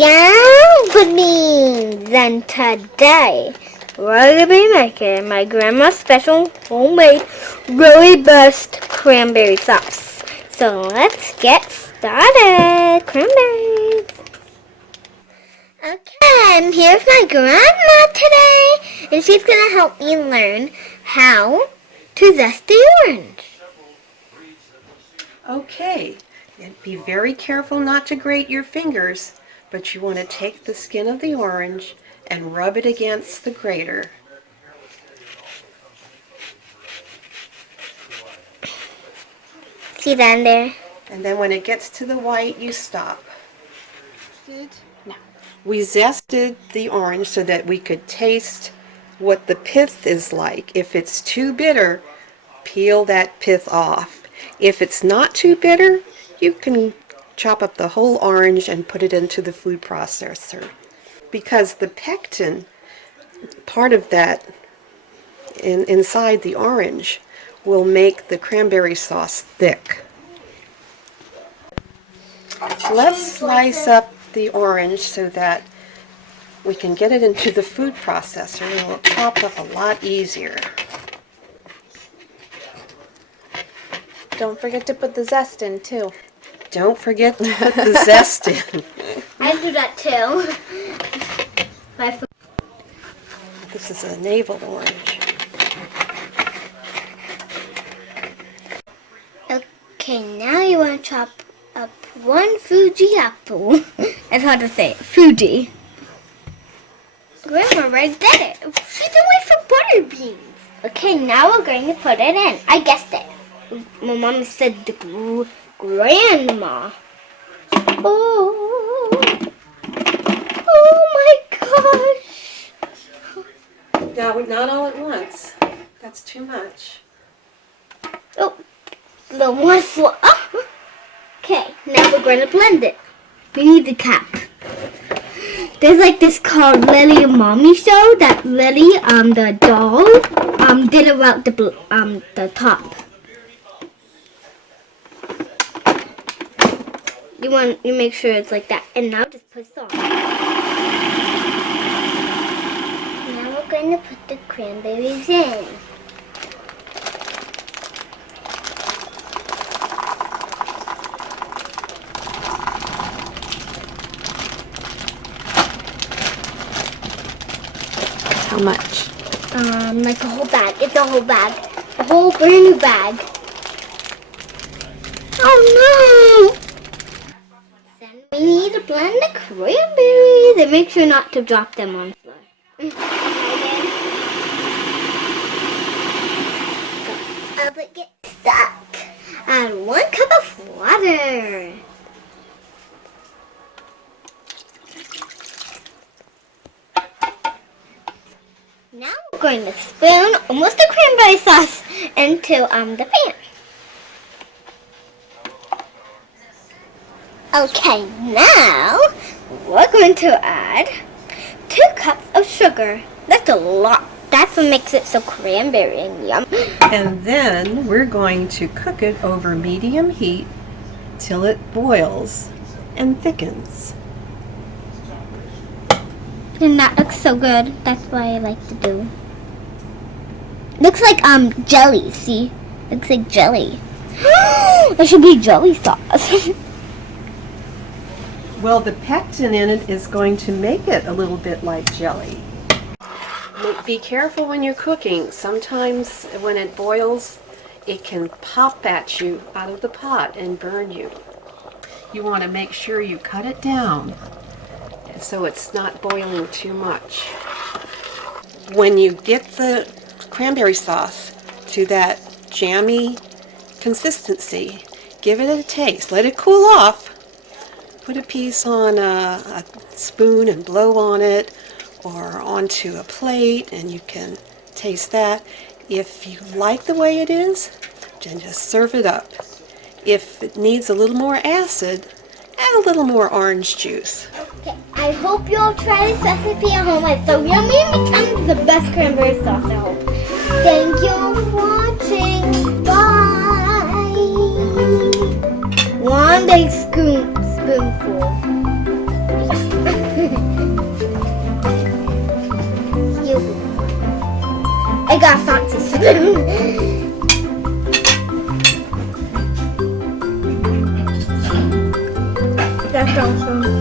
ButterBeanz, and today we're going to be making my grandma's special homemade robust cranberry sauce. So let's get started. Cranberries. Okay, I'm here with my grandma today, and she's going to help me learn how to zest the orange. Okay, and be very careful not to grate your fingers, but you want to take the skin of the orange and rub it against the grater. See that in there? And then when it gets to the white, you stop. Now, we zested the orange so that we could taste what the pith is like. If it's too bitter, peel that pith off. If it's not too bitter, you can chop up the whole orange and put it into the food processor. Because the pectin, part of that inside the orange, will make the cranberry sauce thick. Let's slice up the orange so that we can get it into the food processor and it will chop up a lot easier. Don't forget to put the zest in too. Don't forget to put the zest in. I do that too. This is a navel orange. Okay, now you want to chop up one Fuji apple. It's hard to say. Fuji. Grandma already did it. She's away from ButterBeanz. Okay, now we're going to put it in. I guessed it. My mom said the grandma. Oh my gosh. No, not all at once. That's too much. Oh, the one for. Oh. Okay, now we're going to blend it. We need the cap. There's like this called Lily and Mommy show that Lily, the doll, did about the top. You make sure it's like that, and now just put salt. Now we're going to put the cranberries in. How much? Like a whole bag. It's a whole bag. A whole brand new bag. Oh no! Then we need to blend the cranberries and make sure not to drop them on the floor. If it gets stuck, add 1 cup of water. Now we're going to spoon almost the cranberry sauce into the pan. Okay, now we're going to add 2 cups of sugar. That's a lot. That's what makes it so cranberry and yum. And then we're going to cook it over medium heat till it boils and thickens. And that looks so good. That's what I like to do. Looks like jelly, see? Looks like jelly. It should be jelly sauce. Well, the pectin in it is going to make it a little bit like jelly. Be careful when you're cooking. Sometimes when it boils, it can pop at you out of the pot and burn you. You want to make sure you cut it down so it's not boiling too much. When you get the cranberry sauce to that jammy consistency, give it a taste. Let it cool off. Put a piece on a spoon and blow on it, or onto a plate, and you can taste that. If you like the way it is, then just serve it up. If it needs a little more acid, add a little more orange juice. Okay, I hope you'll try this recipe at home. It's so yummy and becomes the best cranberry sauce at home. Thank you for watching. Bye. One big spoonful. got a fancy spoon. That's awesome.